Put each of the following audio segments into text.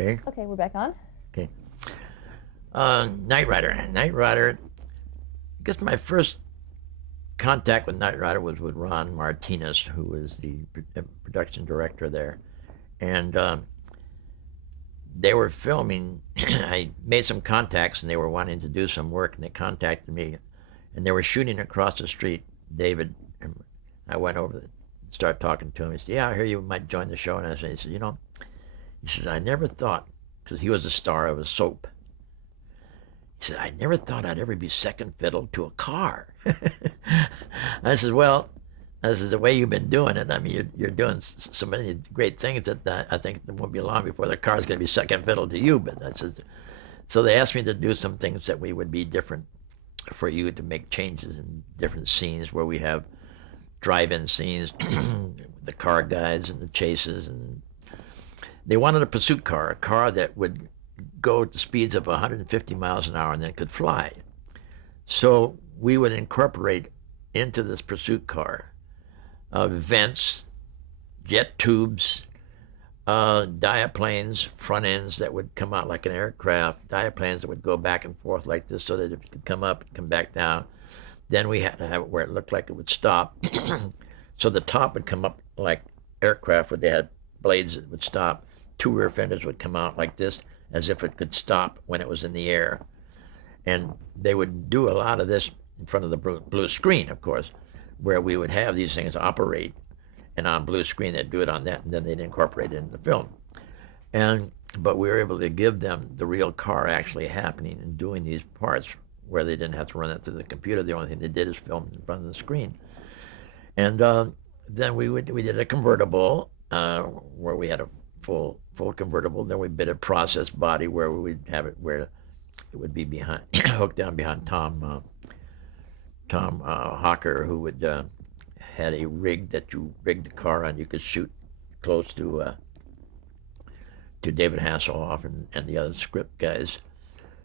Okay. Okay, we're back on. Okay. Knight Rider. Knight Rider. I guess my first contact with Knight Rider was with Ron Martinez, who was the production director there, and they were filming. I made some contacts, and they were wanting to do some work, and they contacted me, and they were shooting across the street. David, and I went over and started talking to him. He said, "Yeah, I hear you might join the show." And I said, he says, "I never thought," because he was the star of a soap. He said, "I never thought I'd ever be second fiddle to a car." I said, "Well, this is the way you've been doing it. I mean, you're doing so many great things that I think it won't be long before the car's going to be second fiddle to you." But I said, so they asked me to do some things that we would be different for you to make changes in different scenes where we have drive-in scenes, the car guys and the chases, and they wanted a pursuit car, a car that would go at the speeds of 150 miles an hour and then could fly. So we would incorporate into this pursuit car vents, jet tubes, diaplanes, front ends that would come out like an aircraft, diaplanes that would go back and forth like this so that it could come up and come back down. Then we had to have it where it looked like it would stop. So the top would come up like aircraft where they had blades that would stop. Two rear fenders would come out like this as if it could stop when it was in the air. And they would do a lot of this in front of the blue screen, of course, where we would have these things operate, and on blue screen they'd do it on that, and then they'd incorporate it in the film. And but we were able to give them the real car actually happening and doing these parts where they didn't have to run that through the computer. The only thing they did is film in front of the screen. And then we did a convertible where we had a full convertible. Then we did a process body where we would have it where it would be behind hooked down behind Tom Hawker, who would had a rig that you rigged the car on. You could shoot close to David Hasselhoff and the other script guys.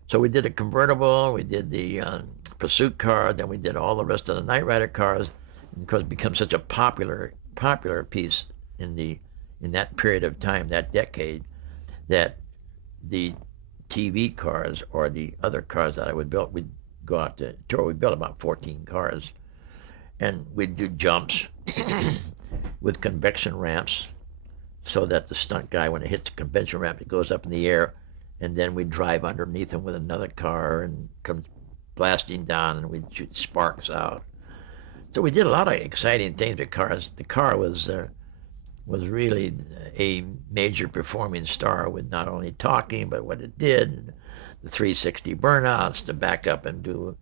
So we did a convertible, we did the pursuit car, then we did all the rest of the Knight Rider cars, because it became such a popular piece in that period of time, that decade, that the TV cars or the other cars that I would build, we'd go out to tour. We built about 14 cars, and we'd do jumps with convection ramps, so that the stunt guy, when it hits the convention ramp, it goes up in the air, and then we'd drive underneath him with another car and come blasting down, and we'd shoot sparks out. So we did a lot of exciting things with cars. The car was really a major performing star with not only talking but what it did, the 360 burnouts to back up and do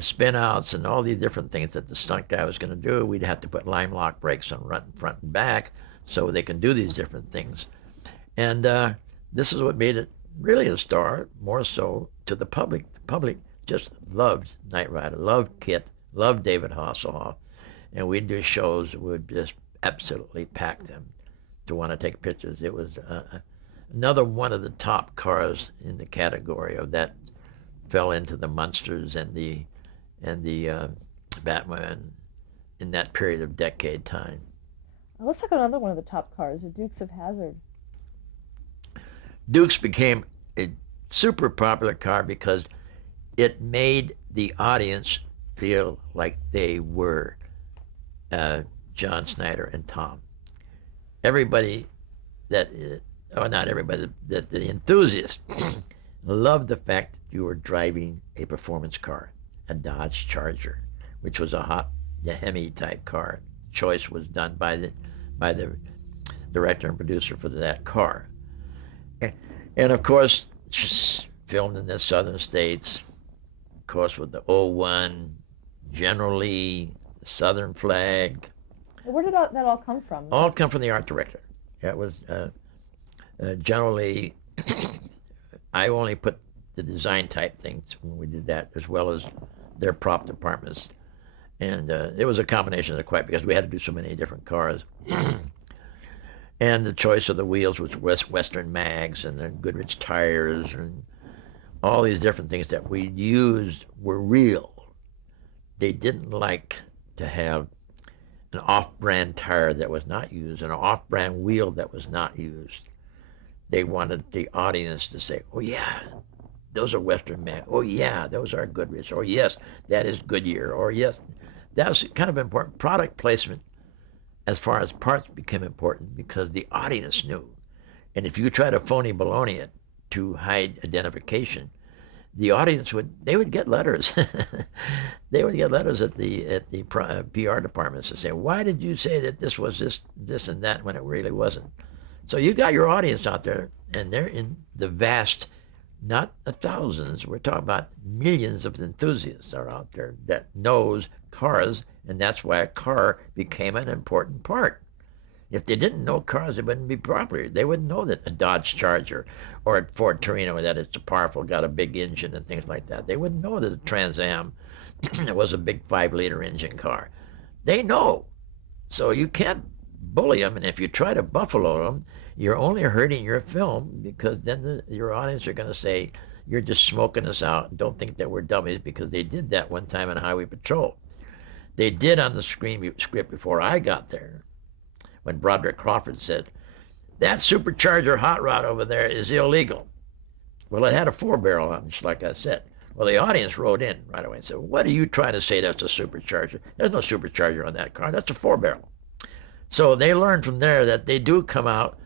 spin outs and all these different things that the stunt guy was going to do. We'd have to put line lock brakes on front and back so they can do these different things. And this is what made it really a star, more so to the public. The public just loved Knight Rider, loved Kit, loved David Hasselhoff. And we'd do shows that would just absolutely pack them to want to take pictures. It was another one of the top cars in the category of that fell into the Munsters and the Batman in that period of decade time. Let's talk about another one of the top cars, the Dukes of Hazzard. Dukes became a super popular car because it made the audience feel like they were John Snyder and Tom. Everybody that, not everybody, that the enthusiasts loved the fact that you were driving a performance car, a Dodge Charger, which was a hot Hemi type car. Choice was done by the director and producer for that car. And of course, filmed in the southern states, of course, with the '01, General Lee, the Southern Flag. Where did that all come from? All come from the art director. That was General Lee. I only put the design type things when we did that, as well as their prop departments. And it was a combination of the quite, because we had to do so many different cars. And the choice of the wheels was Western Mags and the Goodrich tires and all these different things that we used were real. They didn't like to have an off-brand tire that was not used and an off-brand wheel that was not used. They wanted the audience to say, "Oh yeah, those are Western men. Oh yeah, those are Goodrich. Or yes, that is Goodyear. Or yes, that was kind of important. Product placement, as far as parts, became important because the audience knew. And if you try to phony baloney it to hide identification, the audience would get letters. They would get letters at the PR departments to say, "Why did you say that this was this and that when it really wasn't?" So you got your audience out there, and they're in the vast, not thousands. We're talking about millions of enthusiasts are out there that knows cars, and that's why a car became an important part. If they didn't know cars, it wouldn't be popular. They wouldn't know that a Dodge Charger or a Ford Torino, that it's powerful, got a big engine and things like that. They wouldn't know that a Trans Am was a big 5-liter engine car. They know. So you can't bully them, and if you try to buffalo them, you're only hurting your film, because then your audience are going to say, "You're just smoking us out. Don't think that we're dummies," because they did that one time in Highway Patrol. They did on the script before I got there, when Broderick Crawford said, "That supercharger hot rod over there is illegal." Well, it had a 4-barrel on it, just like I said. Well, the audience wrote in right away and said, "What are you trying to say that's a supercharger? There's no supercharger on that car. That's a 4-barrel." So they learned from there that they do come out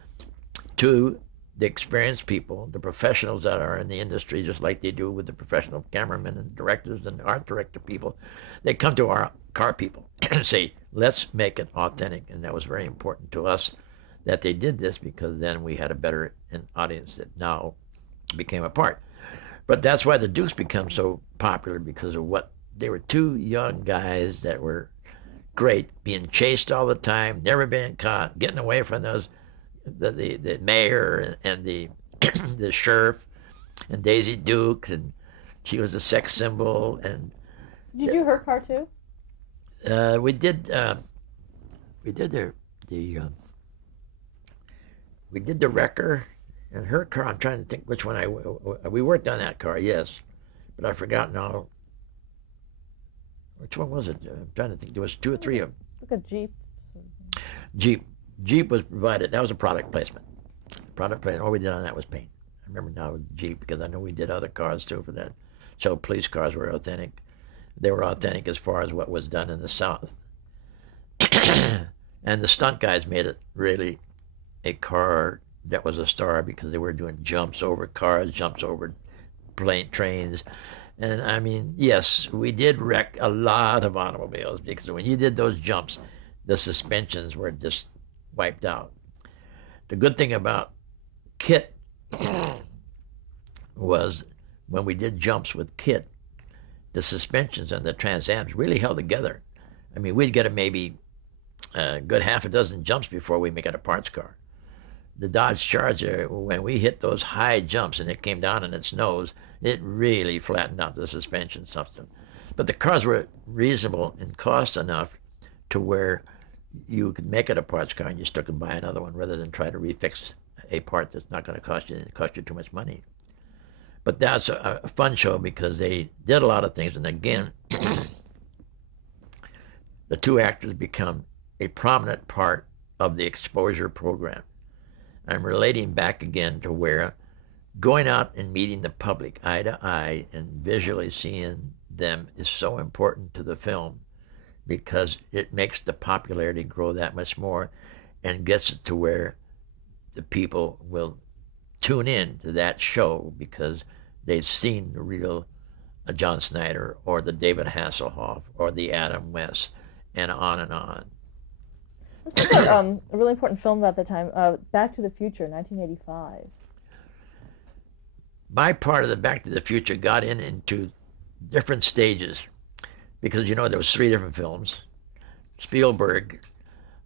to the experienced people, the professionals that are in the industry, just like they do with the professional cameramen and directors and art director people. They come to our car people and say, "Let's make it authentic." And that was very important to us that they did this, because then we had a better audience that now became a part. But that's why the Dukes become so popular, because of what they were. Two young guys that were great, being chased all the time, never being caught, getting away from those the mayor and the the sheriff and Daisy Duke, and she was a sex symbol. And Did you do her car too? we did the we did the wrecker and her car. I'm trying to think which one we worked on that car, yes, but I forgot now. Which one was it? I'm trying to think. There was two or three of them. Like a Jeep. Jeep. Jeep was provided. That was a product placement. Product placement. All we did on that was paint. I remember now with Jeep, because I know we did other cars too for that. So police cars were authentic. They were authentic as far as what was done in the South. And the stunt guys made it really a car that was a star, because they were doing jumps over cars, jumps over trains. And I mean, yes, we did wreck a lot of automobiles, because when you did those jumps, the suspensions were just wiped out. The good thing about Kit was, when we did jumps with Kit, the suspensions on the Trans Ams really held together. I mean, we'd get maybe a good half a dozen jumps before we make it a parts car. The Dodge Charger, when we hit those high jumps and it came down on its nose, it really flattened out the suspension system. But the cars were reasonable in cost enough to where you could make it a parts car, and you still could buy another one, rather than try to refix a part that's not going to cost you too much money. But that's a fun show, because they did a lot of things. And again, the two actors become a prominent part of the exposure program. I'm relating back again to where going out and meeting the public eye to eye and visually seeing them is so important to the film, because it makes the popularity grow that much more, and gets it to where the people will tune in to that show, because they've seen the real John Snyder, or the David Hasselhoff, or the Adam West, and on and on. Let's talk about a really important film at the time, Back to the Future, 1985. My part of the Back to the Future got into different stages, because there was 3 different films. Spielberg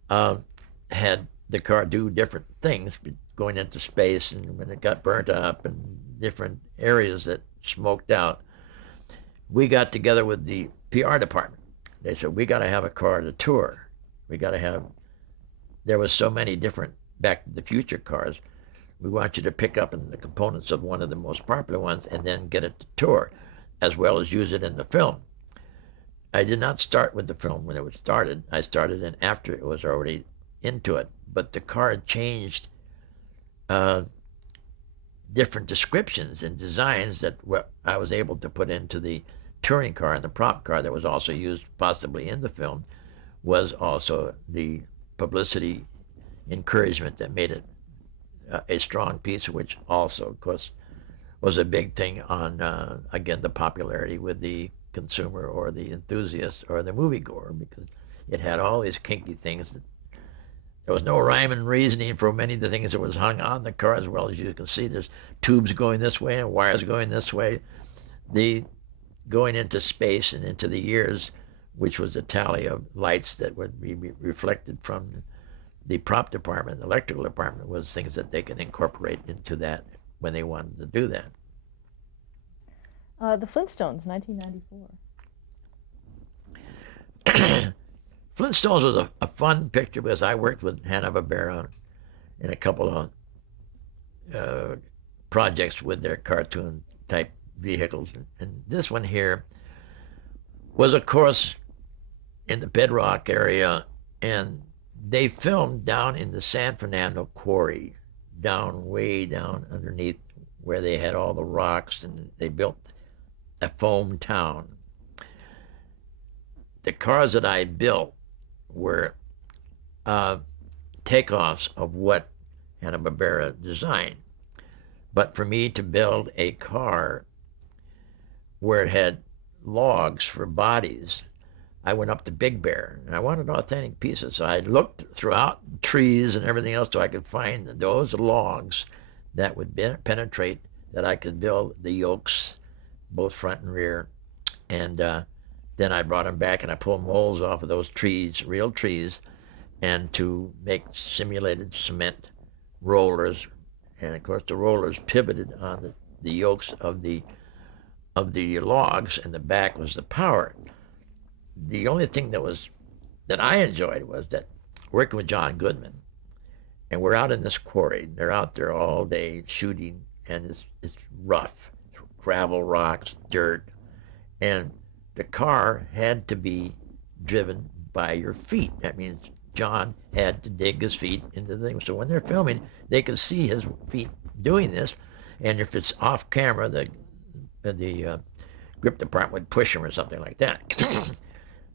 had the car do different things, going into space, and when it got burnt up, and different areas that smoked out. We got together with the PR department. They said, "We got to have a car to tour. We got to have." There was so many different Back to the Future cars. We want you to pick up in the components of one of the most popular ones, and then get it to tour, as well as use it in the film. I did not start with the film when it was started. I started in after it was already into it. But the car changed different descriptions and designs that what I was able to put into the touring car and the prop car that was also used possibly in the film was also the publicity encouragement that made it a strong piece, which also, of course, was a big thing on, again, the popularity with the consumer or the enthusiast or the moviegoer, because it had all these kinky things. There was no rhyme and reasoning for many of the things that was hung on the car, as well as you can see. There's tubes going this way and wires going this way. The going into space and into the years, which was a tally of lights that would be reflected from the prop department, the electrical department, was things that they could incorporate into that when they wanted to do that. The Flintstones, 1994. Flintstones was a fun picture because I worked with Hanna-Barbera in a couple of projects with their cartoon type vehicles. And this one here was, of course, in the Bedrock area, and they filmed down in the San Fernando Quarry, down way down underneath where they had all the rocks, and they built a foam town. The cars that I built were takeoffs of what Hanna-Barbera designed. But for me to build a car where it had logs for bodies, I went up to Big Bear, and I wanted authentic pieces. So I looked throughout trees and everything else so I could find those logs that would penetrate, that I could build the yokes, both front and rear. And then I brought them back and I pulled molds off of those trees, real trees, and to make simulated cement rollers. And of course the rollers pivoted on the yokes of the logs, and the back was the power. The only thing that I enjoyed was that working with John Goodman, and we're out in this quarry. They're out there all day shooting, and it's rough, gravel, rocks, dirt, and the car had to be driven by your feet. That means John had to dig his feet into the thing. So when they're filming, they can see his feet doing this, and if it's off camera, the grip department would push him or something like that.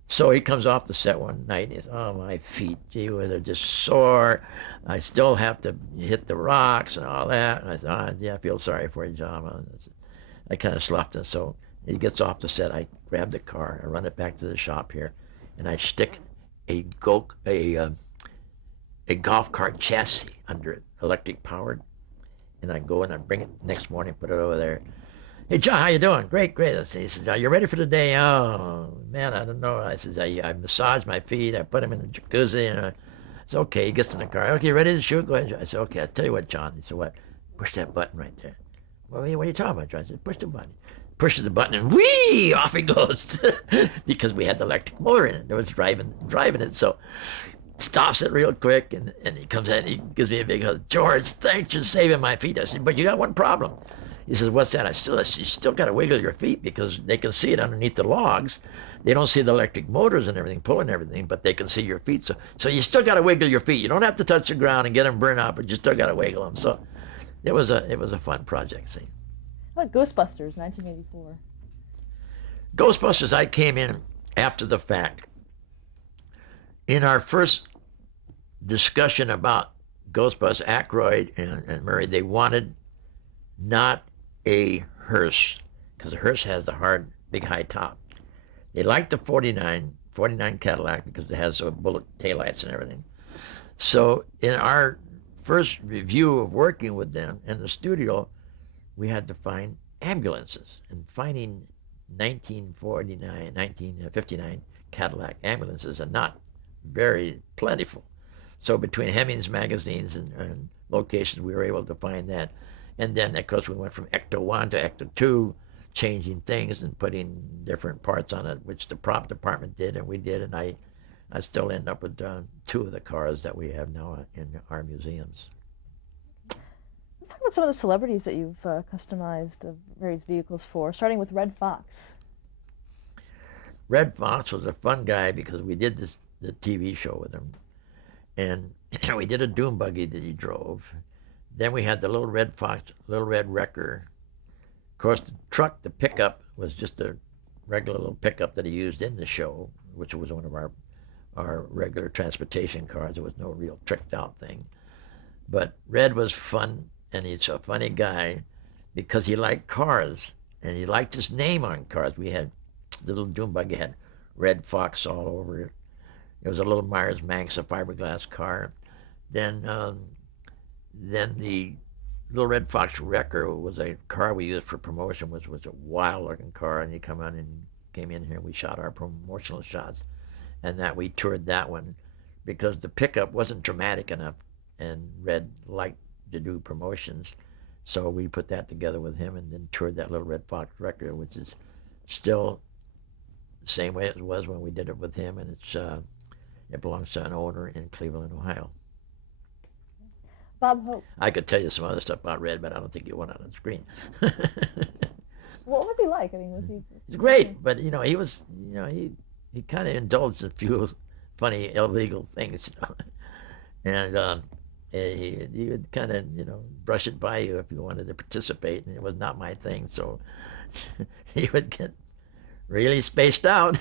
So he comes off the set one night and he's, oh, my feet, gee, they're just sore. I still have to hit the rocks and all that. And I said, oh, yeah, I feel sorry for you, John. I kind of sloughed it. So he gets off the set. I grab the car. I run it back to the shop here, and I stick a golf cart chassis under it, electric powered. And I go and I bring it next morning, put it over there. Hey, John, how you doing? Great, great. He says, are you ready for the day? Oh, man, I don't know. I says, I massage my feet. I put them in the jacuzzi. And I said, okay. He gets in the car. Okay, ready to shoot? Go ahead. I said, okay, I'll tell you what, John. He said, what? Push that button right there. Well, what are you talking about, John? I said, push the button. Pushes the button, and whee, off it goes. Because we had the electric motor in it. It was driving it. So stops it real quick, and he comes in and he gives me a big hug. George, thanks for saving my feet. I said, but you got one problem. He says, what's that? I said, you still got to wiggle your feet because they can see it underneath the logs. They don't see the electric motors and everything, pulling everything, but they can see your feet. So you still got to wiggle your feet. You don't have to touch the ground and get them burned out, but you still got to wiggle them. So it was a fun project. See. How about Ghostbusters, 1984? Ghostbusters, I came in after the fact. In our first discussion about Ghostbusters, Aykroyd and Murray, they wanted not a hearse, because the hearse has the hard, big, high top. They liked the 49 Cadillac because it has bullet taillights and everything. So in our first review of working with them in the studio, we had to find ambulances. And finding 1959 Cadillac ambulances are not very plentiful. So between Hemmings magazines and locations, we were able to find that. And then, of course, we went from Ecto 1 to Ecto 2, changing things and putting different parts on it, which the prop department did and we did. And I still end up with two of the cars that we have now in our museums. Let's talk about some of the celebrities that you've customized various vehicles for, starting with Red Fox. Red Fox was a fun guy because we did the TV show with him. And we did a dune buggy that he drove. Then we had the Little Red Fox, Little Red Wrecker. Of course, the truck, the pickup, was just a regular little pickup that he used in the show, which was one of our regular transportation cars. There was no real tricked out thing. But Red was fun, and he's a funny guy because he liked cars, and he liked his name on cars. We had the little dune buggy had Red Fox all over it. It was a little Myers Manx, a fiberglass car. Then, then the Little Red Fox Wrecker was a car we used for promotion. Was a wild looking car, and he came in here and we shot our promotional shots, and that we toured that one because the pickup wasn't dramatic enough, and Red liked to do promotions, so we put that together with him and then toured that Little Red Fox Wrecker, which is still the same way it was when we did it with him, and it belongs to an owner in Cleveland, Ohio. Bob Hope. I could tell you some other stuff about Red, but I don't think you want it on the screen. What was he like? I mean, was he? He's great, but he was, he kind of indulged in a few funny illegal things, and he would kind of brush it by you if you wanted to participate, and it was not my thing, so he would get really spaced out.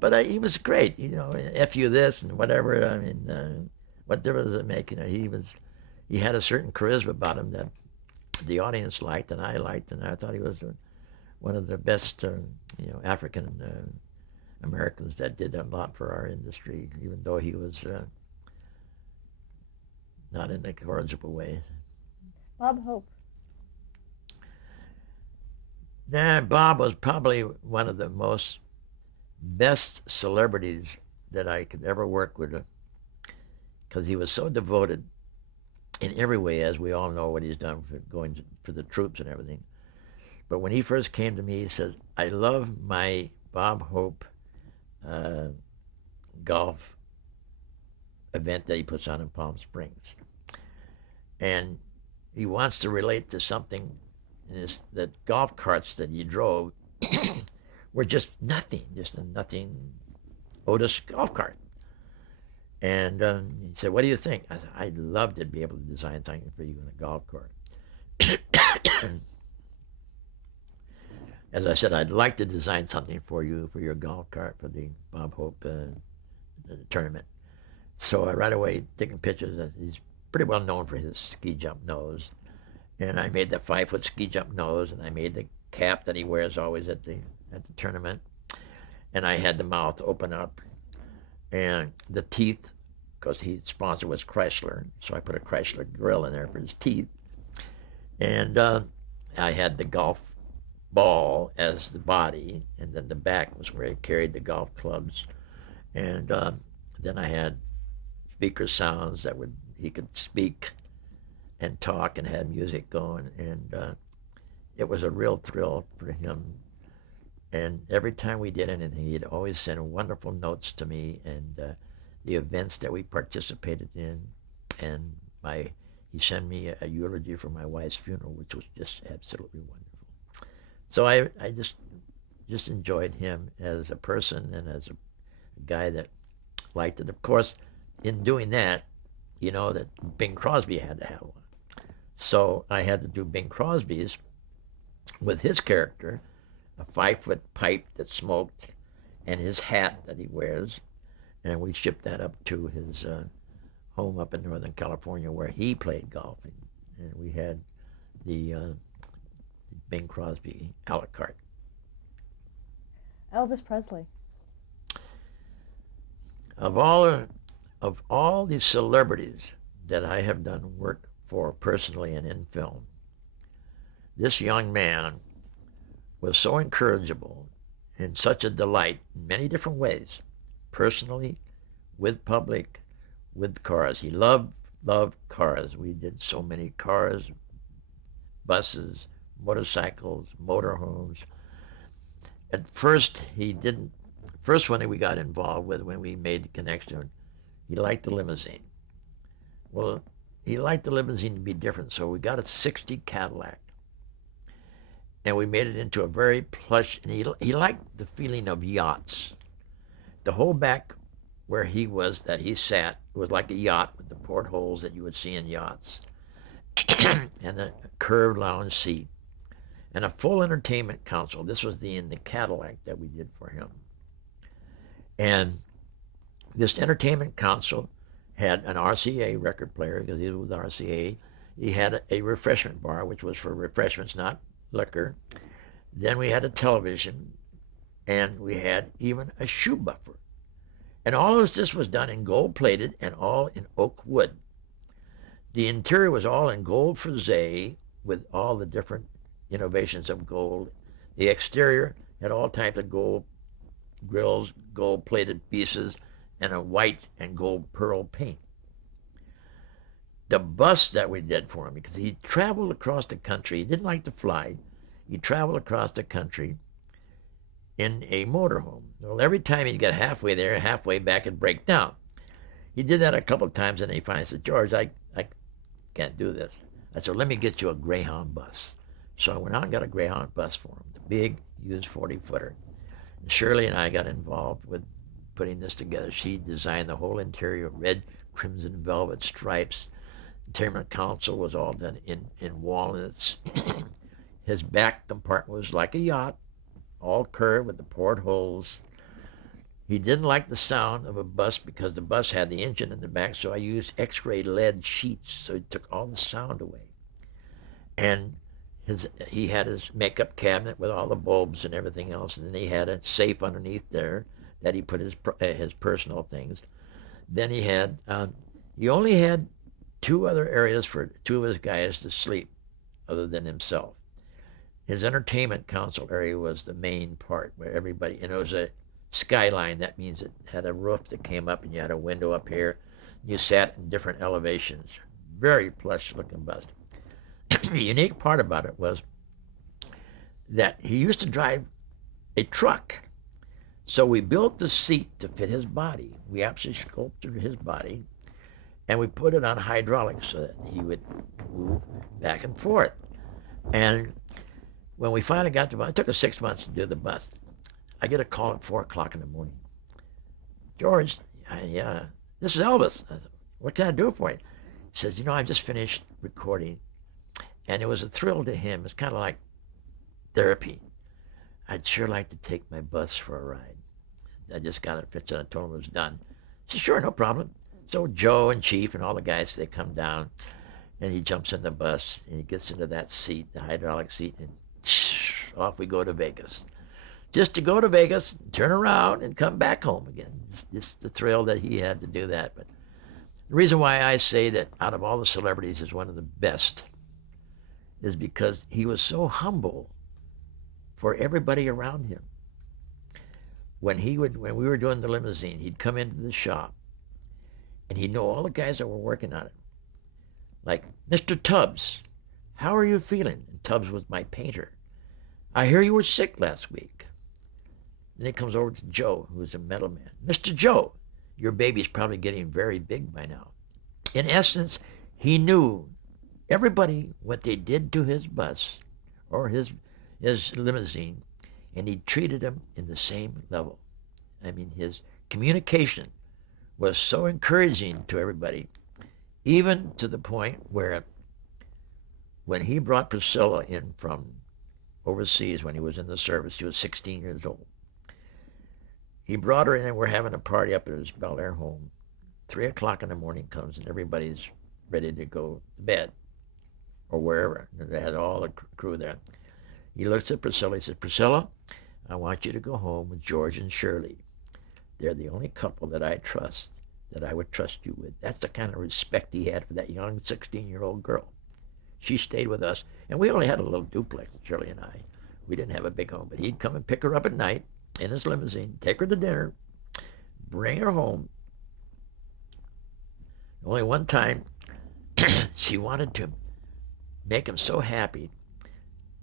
But he was great, F you this and whatever. I mean, what difference does it make? He had a certain charisma about him that the audience liked and I liked, and I thought he was one of the best, African Americans that did a lot for our industry, even though he was not in the corrigible way. Bob Hope. Nah, Bob was probably one of the best celebrities that I could ever work with, because he was so devoted in every way, as we all know what he's done for the troops and everything. But when he first came to me, he said, "I love my Bob Hope uh, golf event that he puts on in Palm Springs," and he wants to relate to something that golf carts that he drove were just a nothing Otis golf cart. And he said, "What do you think?" I said, "I'd love to be able to design something for you in a golf cart." As I said, I'd like to design something for you for your golf cart for the Bob Hope tournament. So I right away taking pictures. He's pretty well known for his ski jump nose, and I made the 5-foot ski jump nose, and I made the cap that he wears always at the tournament, and I had the mouth open up, and the teeth, because his sponsor was Chrysler, so I put a Chrysler grill in there for his teeth, and I had the golf ball as the body, and then the back was where he carried the golf clubs, and then I had speaker sounds that he could speak and talk and had music going, and it was a real thrill for him. And every time we did anything, he'd always send wonderful notes to me, and the events that we participated in, and he sent me a eulogy for my wife's funeral, which was just absolutely wonderful. So I just enjoyed him as a person and as a guy that liked it. Of course, in doing that, that Bing Crosby had to have one. So I had to do Bing Crosby's with his character, a 5-foot pipe that smoked, and his hat that he wears. And we shipped that up to his home up in Northern California where he played golf. And we had the Bing Crosby a la carte. Elvis Presley. Of all the celebrities that I have done work for personally and in film, this young man was so encourageable and such a delight in many different ways, personally, with public, with cars. He loved cars. We did so many cars, buses, motorcycles, motorhomes. At first, he didn't. First one that we got involved with when we made the connection, he liked the limousine. Well, he liked the limousine to be different, so we got a '60 Cadillac. And we made it into a very plush, and he liked the feeling of yachts. The whole back where he sat was like a yacht with the portholes that you would see in yachts. and a curved lounge seat, and a full entertainment console. This was in the Cadillac that we did for him. And this entertainment console had an RCA record player because he was with RCA. He had a refreshment bar, which was for refreshments, not liquor. Then we had a television, and we had even a shoe buffer. And all of this was done in gold plated and all in oak wood. The interior was all in gold frisee with all the different innovations of gold. The exterior had all types of gold grills, gold plated pieces, and a white and gold pearl paint. The bus that we did for him, because he traveled across the country, he didn't like to fly. He traveled across the country in a motorhome. Well, every time he'd get halfway there, halfway back, it'd break down. He did that a couple of times, and he finally said, George, I can't do this. I said, let me get you a Greyhound bus. So I went out and got a Greyhound bus for him, the big used 40-footer. And Shirley and I got involved with putting this together. She designed the whole interior, red, crimson, velvet stripes. The entertainment console was all done in walnuts. His back compartment was like a yacht, all curved with the portholes. He didn't like the sound of a bus because the bus had the engine in the back, so I used X-ray lead sheets, so it took all the sound away. And he had his makeup cabinet with all the bulbs and everything else, and then he had a safe underneath there that he put his personal things. Then he only had two other areas for two of his guys to sleep, other than himself. His entertainment console area was the main part where everybody, and it was a skyline. That means it had a roof that came up and you had a window up here. You sat in different elevations. Very plush looking bus. The unique part about it was that he used to drive a truck. So we built the seat to fit his body. We actually sculpted his body and we put it on hydraulics so that he would move back and forth. And when we finally got to, it took us 6 months to do the bus. I get a call at 4 o'clock in the morning. George, this is Elvis. I said, what can I do for you? He says, I just finished recording. And it was a thrill to him. It's kind of like therapy. I'd sure like to take my bus for a ride. I just got it fixed and I told him it was done. He said, sure, no problem. So Joe and Chief and all the guys, they come down and he jumps in the bus and he gets into that seat, the hydraulic seat, and off we go to Vegas. Just to go to Vegas, turn around, and come back home again. It's just the thrill that he had to do that. But the reason why I say that out of all the celebrities is one of the best is because he was so humble for everybody around him. When we were doing the limousine, he'd come into the shop, and he'd know all the guys that were working on it. Like, Mr. Tubbs, how are you feeling? And Tubbs was my painter. I hear you were sick last week. Then he comes over to Joe, who's a metal man. Mr. Joe, your baby's probably getting very big by now. In essence, he knew everybody what they did to his bus or his limousine, and he treated them in the same level. I mean, his communication was so encouraging to everybody, even to the point where when he brought Priscilla in from overseas when he was in the service, she was 16 years old. He brought her in and we're having a party up at his Bel Air home. 3 o'clock in the morning comes and everybody's ready to go to bed or wherever. They had all the crew there. He looks at Priscilla. He says, Priscilla, I want you to go home with George and Shirley. They're the only couple that I trust, that I would trust you with. That's the kind of respect he had for that young 16-year-old girl. She stayed with us, and we only had a little duplex, Shirley and I. We didn't have a big home, but he'd come and pick her up at night in his limousine, take her to dinner, bring her home. Only one time, she wanted to make him so happy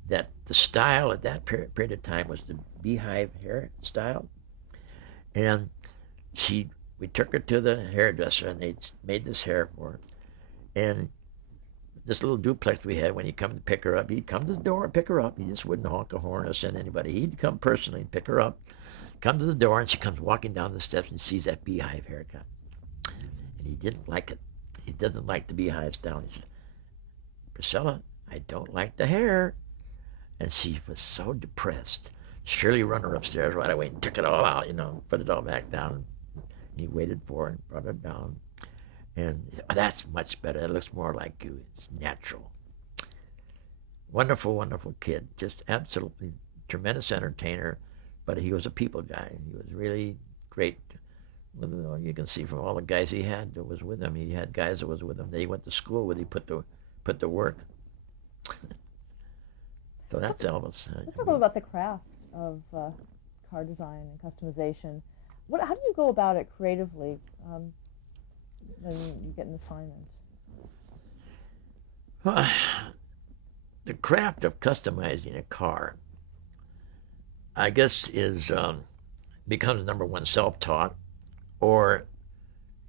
that the style at that period of time was the beehive hair style. And we took her to the hairdresser, and they made this hair for her. And this little duplex we had, when he'd come to pick her up, he'd come to the door and pick her up. He just wouldn't honk a horn or send anybody. He'd come personally and pick her up, come to the door, and she comes walking down the steps and sees that beehive haircut. And he didn't like it. He doesn't like the beehive style. He said, Priscilla, I don't like the hair. And she was so depressed. Shirley run her upstairs right away and took it all out, put it all back down. He waited for her and brought it down. And that's much better. It looks more like you. It's natural. Wonderful, wonderful kid. Just absolutely tremendous entertainer. But he was a people guy. He was really great. You can see from all the guys he had that was with him. He had guys that was with him. They went to school with. He put the work. So that's Elvis. Let's talk a little about the craft of car design and customization. How do you go about it creatively when you get an assignment? Well, the craft of customizing a car, I guess, becomes number one self-taught, or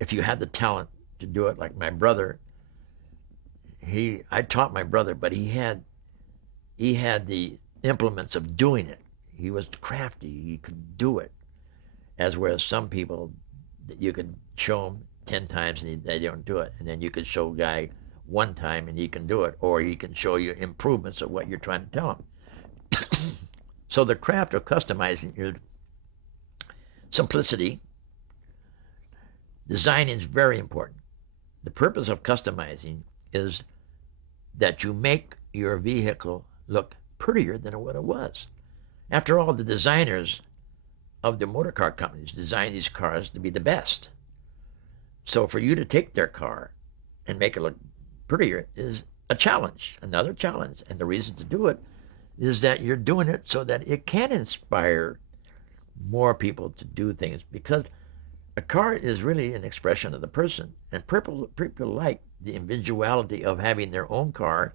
if you had the talent to do it, like my brother. I taught my brother, but he had the implements of doing it. He was crafty. He could do it. As whereas some people, you could show them 10 times and they don't do it. And then you could show a guy one time and he can do it. Or he can show you improvements of what you're trying to tell him. So the craft of customizing is simplicity. Designing is very important. The purpose of customizing is that you make your vehicle look prettier than what it was. After all, the designers of the motor car companies design these cars to be the best. So for you to take their car and make it look prettier is a challenge, another challenge. And the reason to do it is that you're doing it so that it can inspire more people to do things, because a car is really an expression of the person. And people like the individuality of having their own car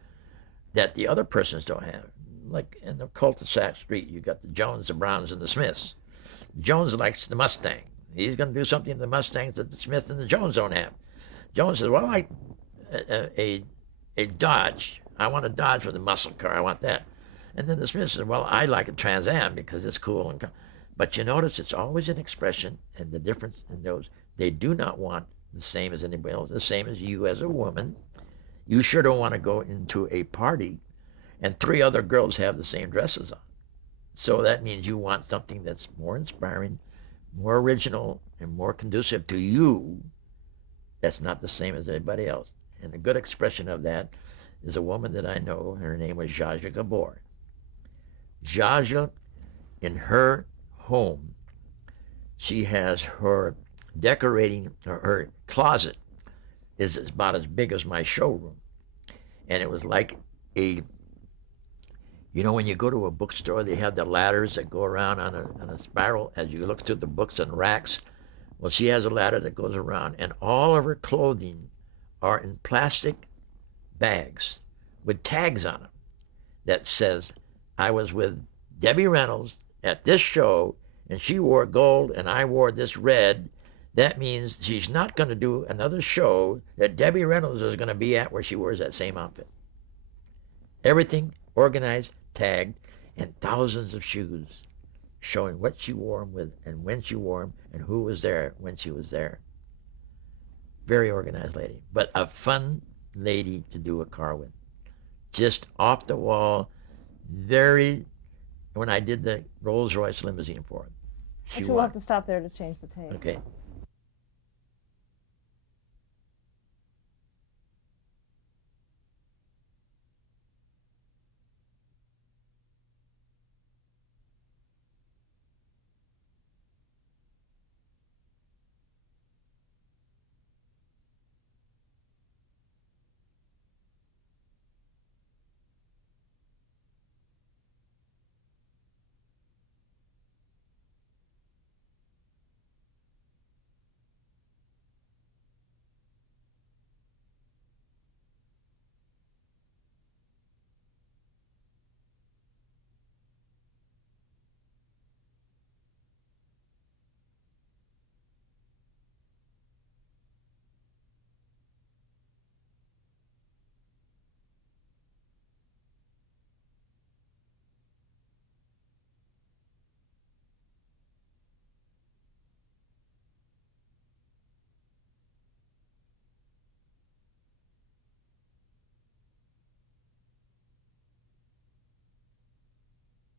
that the other persons don't have. Like in the cul-de-sac street, you got the Jones, the Browns, and the Smiths. Jones likes the Mustang. He's going to do something to the Mustangs that the Smith and the Jones don't have. Jones says, well, I like a Dodge. I want a Dodge with a muscle car. I want that. And then the Smith says, well, I like a Trans Am because it's cool. But you notice it's always an expression, and the difference in those, they do not want the same as anybody else, the same as you as a woman. You sure don't want to go into a party and 3 other girls have the same dresses on. So that means you want something that's more inspiring, more original, and more conducive to you. That's not the same as anybody else. And a good expression of that is a woman that I know. Her name was Zsa Gabor. Zsa, in her home, she has her decorating, her closet is about as big as my showroom. And it was like when you go to a bookstore, they have the ladders that go around on a spiral as you look through the books and racks. Well, she has a ladder that goes around, and all of her clothing are in plastic bags with tags on them that says, I was with Debbie Reynolds at this show, and she wore gold, and I wore this red. That means she's not going to do another show that Debbie Reynolds is going to be at where she wears that same outfit. Everything organized, tagged, and thousands of shoes showing what she wore them with and when she wore them and who was there when she was there. Very organized lady, but a fun lady to do a car with. Just off the wall, when I did the Rolls-Royce limousine for her. We'll have to stop there to change the tape. Okay.